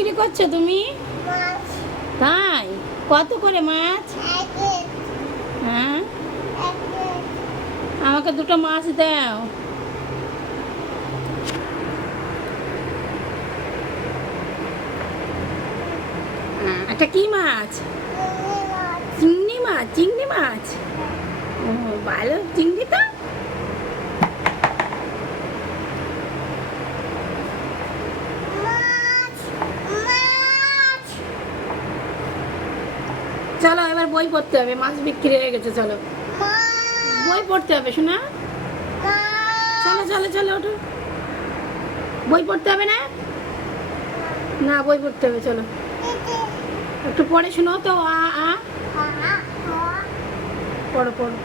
বিক্রি করছো তুমি? তাই? কত করে মাছ? হ্যাঁ, আমাকে দুটো মাছ দাও। এটা কি মাছ? চিংড়ি মাছ। চিংড়ি মাছ, ও ভালো চিংড়ি তো। চলো এবার বই পড়তে হবে, মাছ বিক্রি হয়ে গেছে, চলো বই পড়তে হবে শোনা। চলো চলো চলো ওঠো, বই পড়তে হবে না? না বই পড়তে হবে, চলো একটু পড়ে শোনো তো। আ আ পড়ো পড়ো।